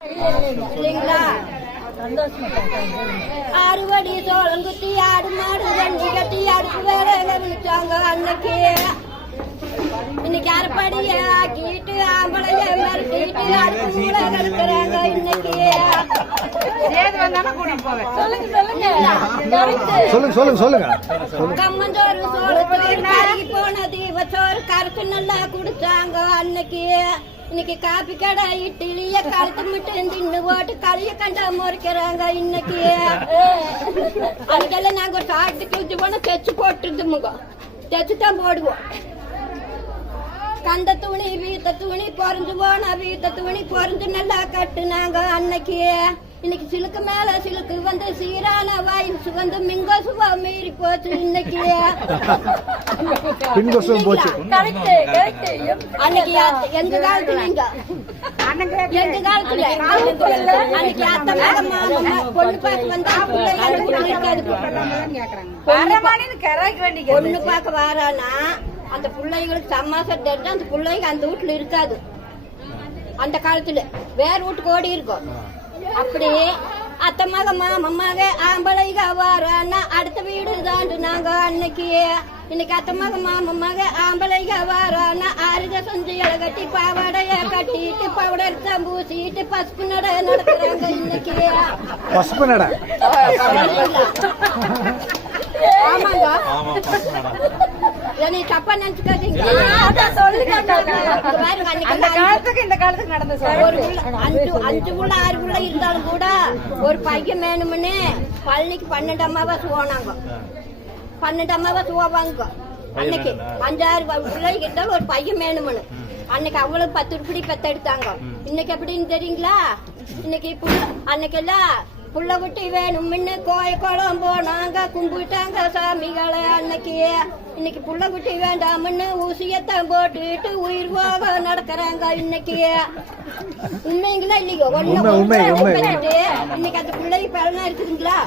இல்லைங்களா? அறுவடி சோளம் குத்தி ஆடு மாடு வண்டி கட்டி அடுப்பு வேலை விழிச்சாங்க அன்னைக்கு. இன்னைக்கு அரைப்படிய ஆக்கிட்டு ஆம்பளைய மறுக்கிட்டு அடுப்பு மூட கடுக்கிறாங்க இன்னைக்கு. கம்மஞ்சோறு சோளத்தோறு கருகி போனது சோறு கரைச்சு நல்லா குடிச்சாங்க அன்னைக்கு. இன்னைக்கு காப்பி கடை இட்லிய கழுத்து மட்டும் தின்னு போட்டு களிய கண்டா முறைக்கிறாங்க இன்னைக்கு. அதுக்கெல்லாம் நாங்க ஒரு சாட்டு கிழிச்சு போனா தைச்சு போட்டுருது முகம் தைச்சுதான் போடுவோம். கந்த துணி வீத்த துணி பொறிஞ்சு போனா வீத்த துணி பொறிஞ்சு நல்லா கட்டுனாங்க அன்னைக்கு. இன்னைக்கு சிலுக்கு மேல சிலுக்கு வந்து சீரான வாயில்சு வந்து மிங்கோசுவா மீறி போச்சு இன்னைக்கு. அன்னைக்கு எங்க காலத்துல எங்க காலத்துல அன்னைக்கு அத்தை மாமா பொண்ணு பார்க்க வந்தா பொண்ணு பார்க்க வாரானா அந்த பிள்ளைகளுக்கு சமாசம் தெரிஞ்சு அந்த பிள்ளைங்க அந்த வீட்டுல இருக்காது. அந்த காலத்துல வேற வீட்டுக்கு ஓடி இருக்கும். அப்படி அத்தை மக மாமமாக ஆம்பளைக வாரானா அடுத்த வீடு தாண்டு நாங்க அன்னைக்கு. இன்னைக்கு அத்தை மக மாமமாக ஆம்பளைக வாரானா ஆறுக செஞ்சு இலை கட்டி பாவாடைய கட்டிட்டு பவுடர் பூசிட்டு பசுப்பு நட நடக்கிறாங்க இன்னைக்கு. பசுப்பு நட ஆமாங்க. தப்பா நினைச்சுக்காதீங்க. அஞ்சு புள்ள 6 புள்ள இருந்தாலும் கூட ஒரு பையன் வேணும்னு பழனிக்கு 12 அமாவாசை போனாங்க. 12 அமாவாசை போவாங்க. அன்னைக்கு 5-6 பிள்ளைங்க இருந்தாலும் ஒரு பையன் வேணும்னு அன்னைக்கு அவ்வளவு 10 உருப்படி பெத்தெடுத்தாங்க. இன்னைக்கு எப்படின்னு தெரியுங்களா? இன்னைக்கு அன்னைக்கெல்லாம் புள்ள குட்டி வேணும்னு கோயம் போனாங்க கும்பிட்டாங்க சாமிகளை அன்னைக்கு. இன்னைக்கு புள்ள குட்டி வேண்டாம்னு ஊசியத்தான் போட்டுட்டு உயிர் போக நடக்கிறாங்க இன்னைக்கு. உண்மைங்களா இல்லையோ? இன்னைக்கு அந்த பிள்ளைக்கு பலனா இருக்குதுங்களா?